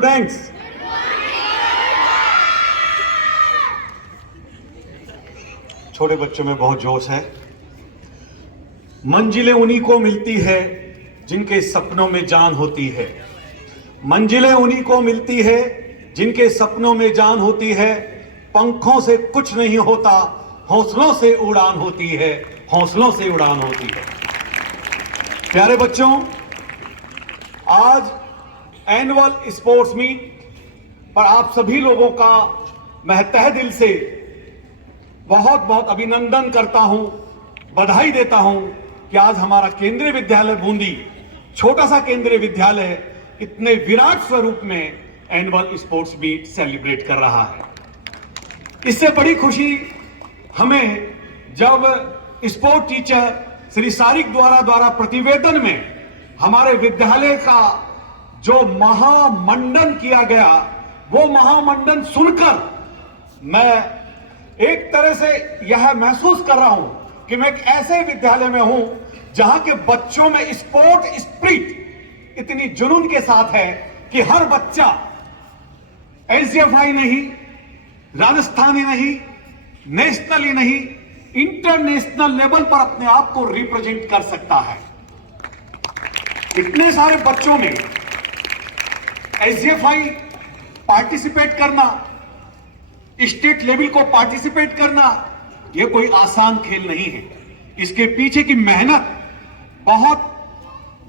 Thanks. छोटे बच्चों में बहुत जोश है। मंजिलें उन्हीं को मिलती है जिनके सपनों में जान होती है। मंजिलें उन्हीं को मिलती है जिनके सपनों में जान होती है। पंखों से कुछ नहीं होता, हौसलों से उड़ान होती है, हौसलों से उड़ान होती है। प्यारे बच्चों, आज एनुअल स्पोर्ट्स मीट पर आप सभी लोगों का मैं तहे दिल से बहुत बहुत अभिनंदन करता हूं, बधाई देता हूं कि आज हमारा केंद्रीय विद्यालय बूंदी, छोटा सा केंद्रीय विद्यालय, इतने विराट स्वरूप में एनुअल स्पोर्ट्स मीट सेलिब्रेट कर रहा है। इससे बड़ी खुशी हमें जब स्पोर्ट टीचर श्री सारिक द्वारा प्रतिवेदन में हमारे विद्यालय का जो महामंडन किया गया, वो महामंडन सुनकर मैं एक तरह से यह महसूस कर रहा हूं कि मैं एक ऐसे विद्यालय में हूं जहां के बच्चों में स्पोर्ट स्पिरिट इतनी जुनून के साथ है कि हर बच्चा एसजीएफआई नहीं, राजस्थानी नहीं, नेशनली नहीं, इंटरनेशनल लेवल पर अपने आप को रिप्रेजेंट कर सकता है। इतने सारे बच्चों में एसजीएफआई पार्टिसिपेट करना, स्टेट लेवल को पार्टिसिपेट करना, यह कोई आसान खेल नहीं है। इसके पीछे की मेहनत बहुत,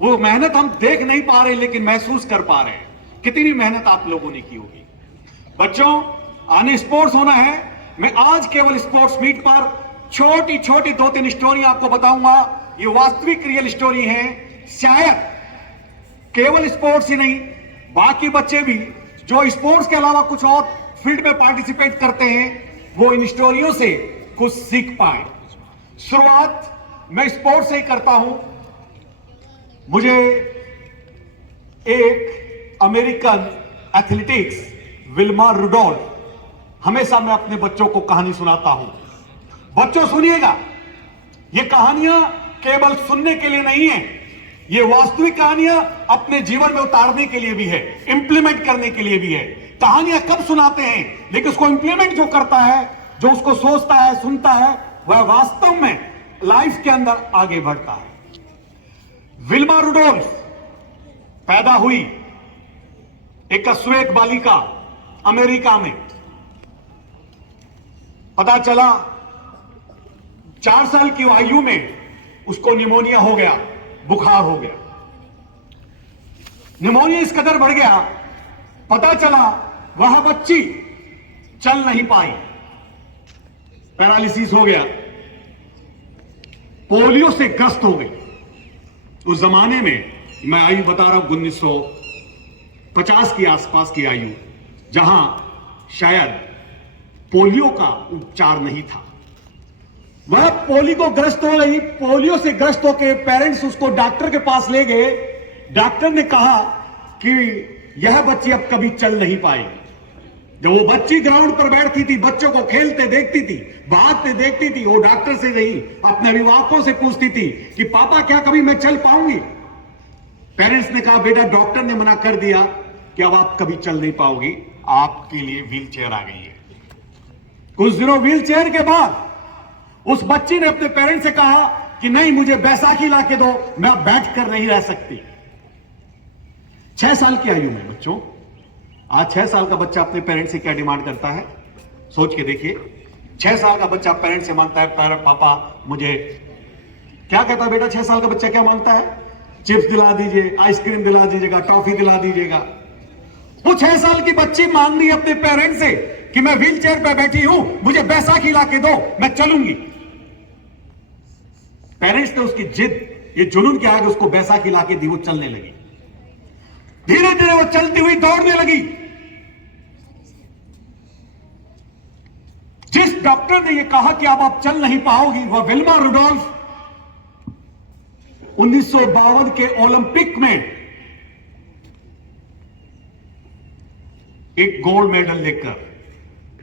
वो मेहनत हम देख नहीं पा रहे लेकिन महसूस कर पा रहे हैं। कितनी मेहनत आप लोगों ने की होगी। बच्चों, आने स्पोर्ट्स होना है। मैं आज केवल स्पोर्ट्स मीट पर छोटी छोटी 2-3 स्टोरी आपको बताऊंगा। ये वास्तविक रियल स्टोरी है। शायद केवल स्पोर्ट्स ही नहीं, बाकी बच्चे भी जो स्पोर्ट्स के अलावा कुछ और फील्ड में पार्टिसिपेट करते हैं, वो इन स्टोरियों से कुछ सीख पाए। शुरुआत मैं स्पोर्ट्स से ही करता हूं। मुझे एक अमेरिकन एथलेटिक्स विल्मा रुडोल्फ, हमेशा मैं अपने बच्चों को कहानी सुनाता हूं। बच्चों सुनिएगा, ये कहानियां केवल सुनने के लिए नहीं है, ये वास्तविक कहानियां अपने जीवन में उतारने के लिए भी है, इंप्लीमेंट करने के लिए भी है। कहानियां कब सुनाते हैं, लेकिन उसको इंप्लीमेंट जो करता है, जो उसको सोचता है, सुनता है, वह वास्तव में लाइफ के अंदर आगे बढ़ता है। विल्मा रुडोल्फ पैदा हुई एक श्वेत बालिका अमेरिका में। पता चला 4 साल की आयु में उसको निमोनिया हो गया, बुखार हो गया। निमोनिया इस कदर बढ़ गया, पता चला वह बच्ची चल नहीं पाई, पैरालिसिस हो गया, पोलियो से ग्रस्त हो गई। उस जमाने में मैं आयु बता रहा हूं 1950 की आसपास की आयु, जहां शायद पोलियो का उपचार नहीं था। वह पोलियो को ग्रस्त हो गई। पोलियो से ग्रस्त होकर पेरेंट्स उसको डॉक्टर के पास ले गए। डॉक्टर ने कहा कि यह बच्ची अब कभी चल नहीं पाएगी। जब वो बच्ची ग्राउंड पर बैठती थी, बच्चों को खेलते देखती थी, भागते देखती थी, वो डॉक्टर से नहीं, अपने अभिभावकों से पूछती थी कि पापा क्या कभी मैं चल पाऊंगी। पेरेंट्स ने कहा बेटा, डॉक्टर ने मना कर दिया कि अब आप कभी चल नहीं पाओगी, आपके लिए व्हील चेयर आ गई है। कुछ दिनों व्हील चेयर के बाद उस बच्ची ने अपने पेरेंट्स से कहा कि नहीं, मुझे बैसाखी ला के दो, मैं अब बैठ कर नहीं रह सकती। 6 साल की आयु में बच्चों, आज 6 साल का बच्चा अपने पेरेंट्स से क्या डिमांड करता है, सोच के देखिए। 6 साल का बच्चा पेरेंट्स से मांगता है, पापा मुझे, क्या कहता है बेटा 6 साल का बच्चा क्या मांगता है? चिप्स दिला दीजिए, आइसक्रीम दिला दीजिएगा, टॉफी दिला दीजिएगा। वो 6 साल की बच्ची मांग रही अपने पेरेंट्स से कि मैं व्हील चेयर पर बैठी हूं, मुझे बैसाखी ला के दो, मैं चलूंगी। पेरेंट्स ने उसकी जिद, ये जुनून क्या है कि उसको बैसाखी ला के दी, वो चलने लगी। धीरे धीरे वो चलती हुई दौड़ने लगी। जिस डॉक्टर ने ये कहा कि अब आप चल नहीं पाओगी, वह विल्मा रुडोल्फ 1952 के ओलंपिक में एक गोल्ड मेडल लेकर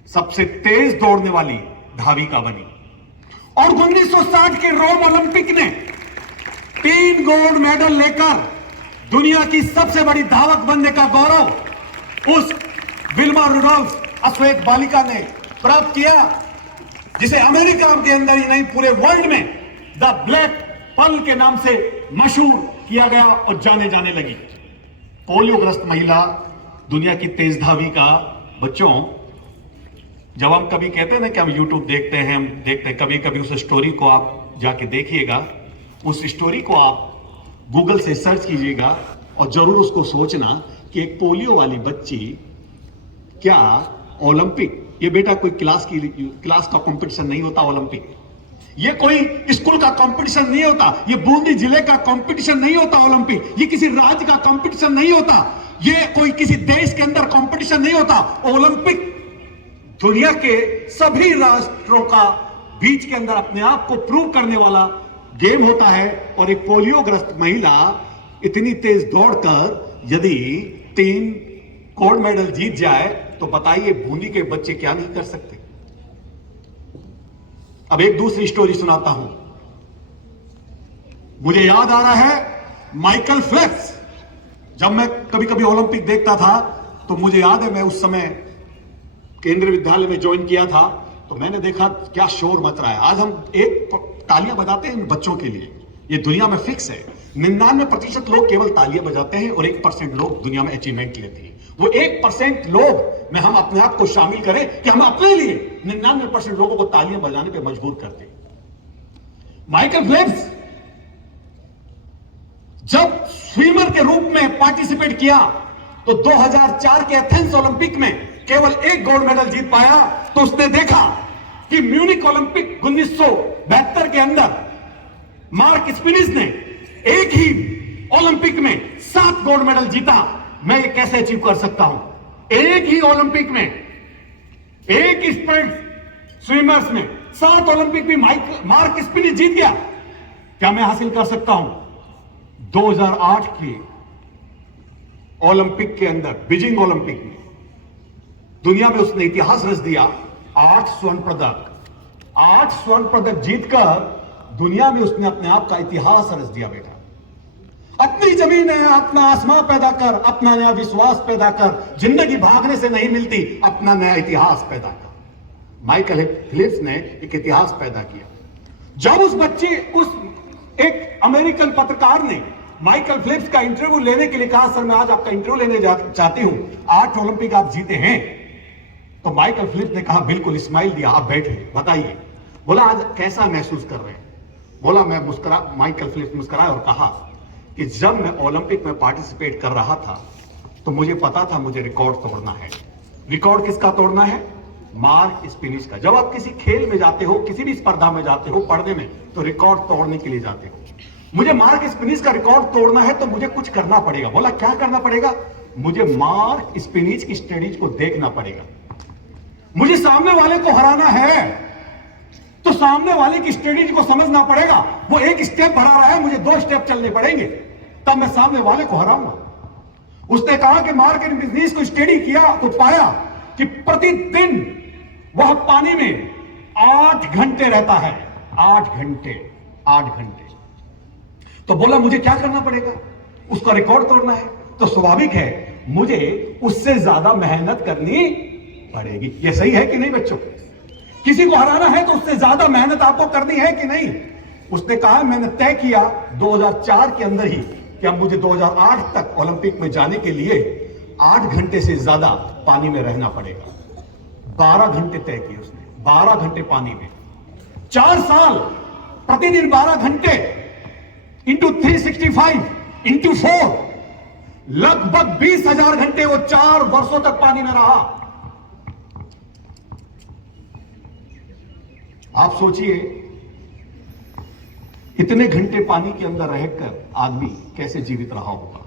सबसे तेज दौड़ने वाली धाविका बनी। और 1960 के रोम ओलंपिक ने 3 गोल्ड मेडल लेकर दुनिया की सबसे बड़ी धावक बनने का गौरव उस विल्मा रुडोल्फ अश्वेत बालिका ने प्राप्त किया, जिसे अमेरिका के अंदर ही नहीं पूरे वर्ल्ड में द ब्लैक पर्ल के नाम से मशहूर किया गया और जाने लगी। पोलियोग्रस्त महिला दुनिया की तेजधावी का। बच्चों, जब हम कभी कहते हैं ना कि हम यूट्यूब देखते हैं, हम देखते हैं, कभी कभी उस स्टोरी को आप जाके देखिएगा, उस स्टोरी को आप गूगल से सर्च कीजिएगा और जरूर उसको सोचना कि एक पोलियो वाली बच्ची क्या ओलंपिक, ये बेटा कोई क्लास का कंपटीशन नहीं होता ओलंपिक, ये कोई स्कूल का कंपटीशन नहीं होता, ये बूंदी जिले का कंपटीशन नहीं होता ओलंपिक, ये किसी राज्य का कंपटीशन नहीं होता, ये कोई किसी देश के अंदर कंपटीशन नहीं होता। ओलंपिक दुनिया के सभी राष्ट्रों का बीच के अंदर अपने आप को प्रूव करने वाला गेम होता है। और एक पोलियोग्रस्त महिला इतनी तेज दौड़कर यदि 3 गोल्ड मेडल जीत जाए तो बताइए बूंदी के बच्चे क्या नहीं कर सकते। अब एक दूसरी स्टोरी सुनाता हूं। मुझे याद आ रहा है माइकल फेल्प्स। जब मैं कभी कभी ओलंपिक देखता था तो मुझे याद है, मैं उस समय केंद्रीय विद्यालय में ज्वाइन किया था, तो मैंने देखा क्या शोर मच रहा है। आज हम एक तालियां बजाते हैं बच्चों के लिए, ये दुनिया में फिक्स है। 99% लोग केवल तालियां बजाते हैं और 1% लोग दुनिया में अचीवमेंट लेते हैं। वो 1% लोग में हम अपने आप को शामिल करें कि हम अपने लिए 99% लोगों को तालियां बजाने पे मजबूर करते हैं। माइकल फेल्प्स जब स्विमर के रूप में पार्टिसिपेट किया तो 2004 के एथेंस ओलंपिक में केवल 1 गोल्ड मेडल जीत पाया। तो उसने देखा कि म्यूनिक ओलंपिक 1972 के अंदर मार्क स्पिनिज ने एक ही ओलंपिक में 7 गोल्ड मेडल जीता। मैं ये कैसे अचीव कर सकता हूं? एक ही ओलंपिक में, एक ही स्प्रिंट स्विमर्स में 7 ओलंपिक में मार्क स्पिनिज जीत गया। क्या मैं हासिल कर सकता हूं? 2008 के ओलंपिक के अंदर, बीजिंग ओलंपिक में दुनिया में उसने इतिहास रच दिया। 8 स्वर्ण पदक जीतकर दुनिया में उसने अपने आप का इतिहास रच दिया। बेटा, अपनी जमीन है, अपना आसमां पैदा कर, अपना नया विश्वास पैदा कर। जिंदगी भागने से नहीं मिलती, अपना नया इतिहास पैदा कर। माइकल फेल्प्स ने एक इतिहास पैदा किया। जब एक अमेरिकन पत्रकार ने माइकल फेल्प्स का इंटरव्यू लेने के लिए कहा, सर मैं आज आपका इंटरव्यू लेने चाहती हूं, 8 ओलंपिक आप जीते हैं। तो माइकल फेल्प्स ने कहा, बिल्कुल, स्माइल दिया, आप बैठे, बताइए। बोला आज कैसा महसूस कर रहे हैं? बोला मैं माइकल फेल्प्स मुस्कुराया और कहा कि जब मैं ओलंपिक में पार्टिसिपेट कर रहा था तो मुझे पता था मुझे रिकॉर्ड तोड़ना है। रिकॉर्ड किसका तोड़ना है? मार्क स्पिनिज का। जब आप किसी खेल में जाते हो, किसी भी स्पर्धा में जाते हो पढ़ने में, तो रिकॉर्ड तोड़ने के लिए जाते हो। मुझे मार्क स्पिनिज का रिकॉर्ड तोड़ना है तो मुझे कुछ करना पड़ेगा। बोला क्या करना पड़ेगा? मुझे मार्क स्पिनिज की स्टडीज को देखना पड़ेगा। मुझे सामने वाले को हराना है तो सामने वाले की स्टडीज को समझना पड़ेगा। वो 1 स्टेप बढ़ा रहा है, मुझे 2 स्टेप चलने पड़ेंगे, तब मैं सामने वाले को हराऊंगा। उसने कहा कि मार्क स्पिनिज को स्टडी किया तो पाया कि प्रतिदिन वह पानी में 8 घंटे रहता है। 8 घंटे। तो बोला मुझे क्या करना पड़ेगा? उसका रिकॉर्ड तोड़ना है तो स्वाभाविक है मुझे उससे ज्यादा मेहनत करनी पड़ेगी। यह सही है कि नहीं बच्चों? किसी को हराना है तो उससे ज्यादा मेहनत आपको करनी है कि नहीं? उसने कहा मैंने तय किया 2004 के अंदर ही कि अब मुझे 2008 तक ओलंपिक में जाने के लिए 8 घंटे से ज्यादा पानी में रहना पड़ेगा। 12 घंटे तय किए उसने, 12 घंटे पानी में, 4 साल, प्रतिदिन 12 घंटे इंटू 365 इंटू 4, लगभग 20,000 घंटे वो 4 वर्षों तक पानी में रहा। आप सोचिए इतने घंटे पानी के अंदर रहकर आदमी कैसे जीवित रहा होगा।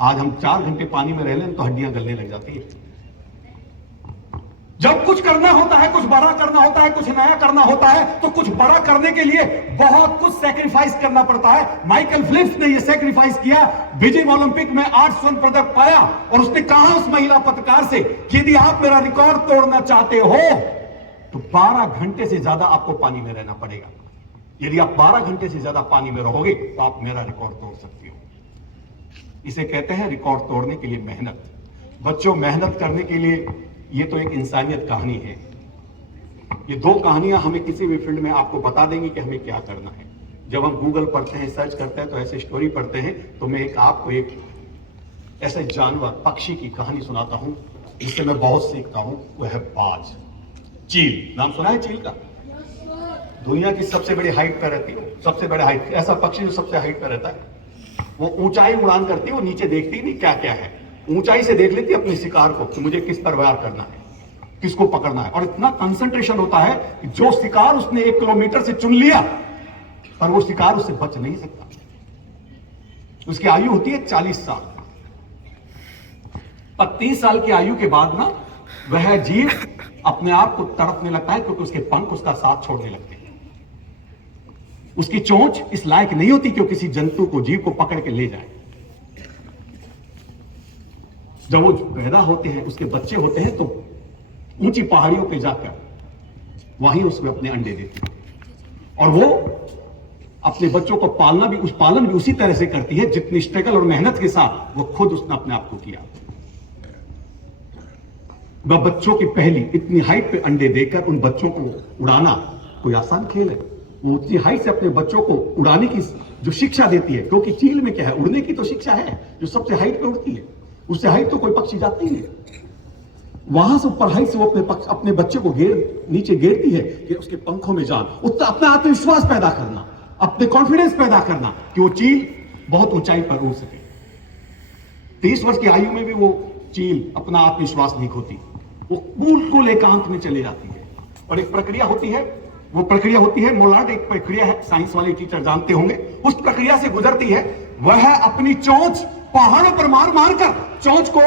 आज हम 4 घंटे पानी में रह लें तो हड्डियां गलने लग जाती है। जब कुछ करना होता है, कुछ बड़ा करना होता है, कुछ नया करना होता है, तो कुछ बड़ा करने के लिए बहुत कुछ सैक्रिफाइस करना पड़ता है। माइकल फेल्प्स ने यह सैक्रिफाइस किया, बीजिंग ओलंपिक में 8 स्वर्ण पदक पाया और उसने कहा उस महिला पत्रकार से कि यदि आप मेरा रिकॉर्ड तोड़ना चाहते हो तो 12 घंटे से ज्यादा आपको पानी में रहना पड़ेगा। यदि आप 12 घंटे से ज्यादा पानी में रहोगे तो आप मेरा रिकॉर्ड तोड़ सकते हो। इसे कहते हैं रिकॉर्ड तोड़ने के लिए मेहनत। बच्चों, मेहनत करने के लिए ये तो एक इंसानियत कहानी है। ये दो कहानियां हमें किसी भी फील्ड में आपको बता देंगी कि हमें क्या करना है। जब हम गूगल पढ़ते हैं, सर्च करते हैं, तो ऐसे स्टोरी पढ़ते हैं, तो मैं आपको एक ऐसे जानवर, पक्षी की कहानी सुनाता हूं जिससे मैं बहुत सीखता हूं। वह है बाज, चील। नाम सुना है चील का? दुनिया की सबसे बड़ी हाइट पर रहती है, सबसे बड़े हाइट, ऐसा पक्षी जो सबसे हाइट पर रहता है। वो ऊंचाई उड़ान करती है, वो नीचे देखती नहीं क्या क्या है, ऊंचाई से देख लेती है अपने शिकार को कि मुझे किस पर वार करना है, किसको पकड़ना है। और इतना कंसंट्रेशन होता है कि जो शिकार उसने 1 किलोमीटर से चुन लिया, पर वो शिकार उससे बच नहीं सकता। उसकी आयु होती है 40 साल। पर 30 साल की आयु के बाद ना वह जीव अपने आप को तड़पने लगता है, क्योंकि उसके पंख उसका साथ छोड़ने लगते हैं। उसकी चोंच इस लायक नहीं होती कि वो किसी जंतु को, जीव को पकड़ के ले जाए। जब वो पैदा होते हैं, उसके बच्चे होते हैं, तो ऊंची पहाड़ियों पे जाकर वहीं उसमें अपने अंडे देते हैं। और वो अपने बच्चों को पालन भी उसी तरह से करती है जितनी स्ट्रगल और मेहनत के साथ वो खुद उसने अपने आप को किया। वह बच्चों की पहली इतनी हाइट पे अंडे देकर उन बच्चों को उड़ाना कोई आसान खेल है। वो उतनी हाइट से अपने बच्चों को उड़ाने की जो शिक्षा देती है, क्योंकि चील में क्या है, उड़ने की तो शिक्षा है, जो सबसे हाइट पे उड़ती है, उससे हाइट तो कोई पक्षी जाती ही नहीं। वहां से ऊपर हाइट से वो अपने बच्चे को नीचे गिरती है कि उसके पंखों में जान, उतना अपना आत्मविश्वास पैदा करना, अपने कॉन्फिडेंस पैदा करना कि वो चील बहुत ऊंचाई पर उड़ सके। 30 वर्ष की आयु में भी वो चील अपना आत्मविश्वास नहीं खोती, वो बिल्कुल एकांत में चली जाती है। और एक प्रक्रिया होती है, वो प्रक्रिया होती है मोलार्ड, एक प्रक्रिया है, साइंस वाले टीचर जानते होंगे। उस प्रक्रिया से गुजरती है, वह अपनी चोंच पहाड़ों पर मार मार कर चोंच को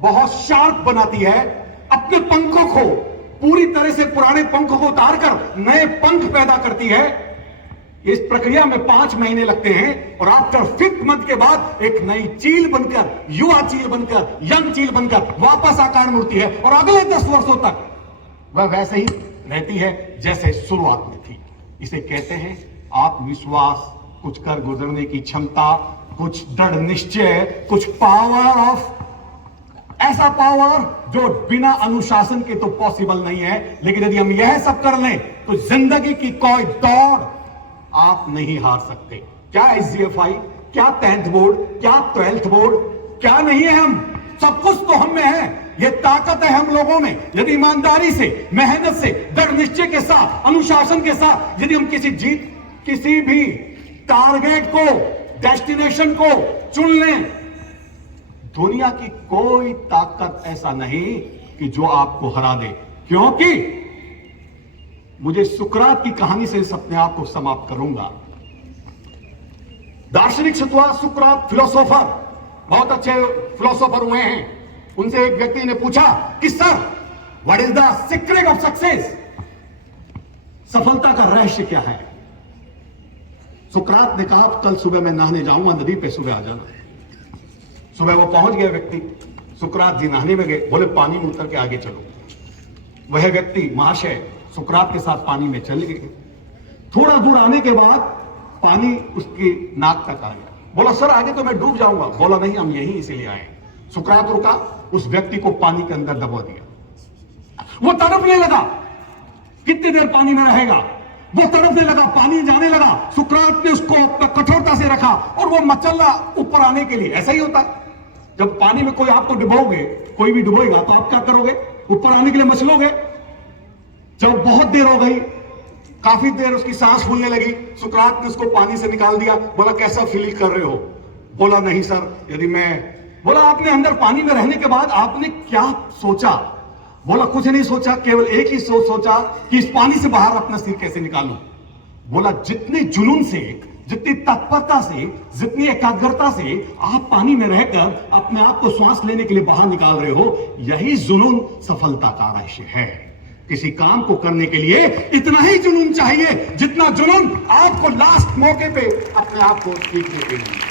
बहुत शार्प बनाती है, अपने पंखों को पूरी तरह से, पुराने पंखों को उतारकर नए पंख पैदा करती है। इस प्रक्रिया में 5 महीने लगते हैं और आफ्टर 5th मंथ के बाद एक नई चील बनकर, युवा चील बनकर, यंग चील बनकर वापस आकार में उड़ती है और अगले 10 वर्षों तक वह वैसे ही रहती है जैसे शुरुआत में थी। इसे कहते हैं आत्मविश्वास, कुछ कर गुजरने की क्षमता, कुछ दृढ़ निश्चय, कुछ पावर ऑफ, ऐसा पावर जो बिना अनुशासन के तो पॉसिबल नहीं है। लेकिन यदि हम यह सब कर लें तो जिंदगी की कोई दौड़ आप नहीं हार सकते। क्या SGFI, क्या 10th बोर्ड, क्या 12th बोर्ड, क्या नहीं है, हम सब कुछ तो हम में है। यह ताकत है हम लोगों में। यदि ईमानदारी से, मेहनत से, दृढ़ निश्चय के साथ, अनुशासन के साथ यदि हम किसी भी टारगेट को, डेस्टिनेशन को चुन लें, दुनिया की कोई ताकत ऐसा नहीं कि जो आपको हरा दे। क्योंकि मुझे सुकरात की कहानी से इस अपने आप को समाप्त करूंगा। दार्शनिक सुकरात फिलोसोफर, बहुत अच्छे फिलोसोफर हुए हैं। उनसे एक व्यक्ति ने पूछा कि sir, what is the secret of success, सफलता का रहस्य क्या है? सुकरात ने कहा, कल सुबह मैं नहाने जाऊंगा, नदी पे सुबह आ जाना। सुबह वो पहुंच गया व्यक्ति, सुकरात जी नहाने में गए, बोले पानी में उतर के आगे चलो। वह व्यक्ति महाशय सुकरात के साथ पानी में चल गए। थोड़ा दूर आने के बाद पानी उसकी नाक तक आ गया। बोला सर आगे तो मैं डूब जाऊंगा। बोला नहीं, हम यहीं इसीलिए आए। सुकरात रुका, उस व्यक्ति को पानी के अंदर दबा दिया। वो तड़पने लगा, कितनी देर पानी में रहेगा, वो तड़पने लगा, पानी जाने लगा। सुकरात ने उसको कठोरता से रखा और वो मचला ऊपर आने के लिए। ऐसा ही होता है, जब पानी में कोई आपको डुबोगे, कोई भी डुबोएगा तो आप क्या करोगे? ऊपर आने के लिए मचलोगे। जब बहुत देर हो गई, काफी देर उसकी सांस फूलने लगी, सुकरात ने उसको पानी से निकाल दिया। बोला कैसा फील कर रहे हो? बोला नहीं सर, यदि मैं, बोला आपने अंदर पानी में रहने के बाद आपने क्या सोचा? बोला कुछ नहीं सोचा, केवल एक ही सोचा कि इस पानी से बाहर अपना सिर कैसे निकालूं। बोला जितने जुनून से, जितनी तत्परता से, जितनी एकाग्रता से आप पानी में रहकर अपने आप को सांस लेने के लिए बाहर निकाल रहे हो, यही जुनून सफलता का रहस्य है। किसी काम को करने के लिए इतना ही जुनून चाहिए जितना जुनून आपको लास्ट मौके पे अपने आप को सीखने के लिए।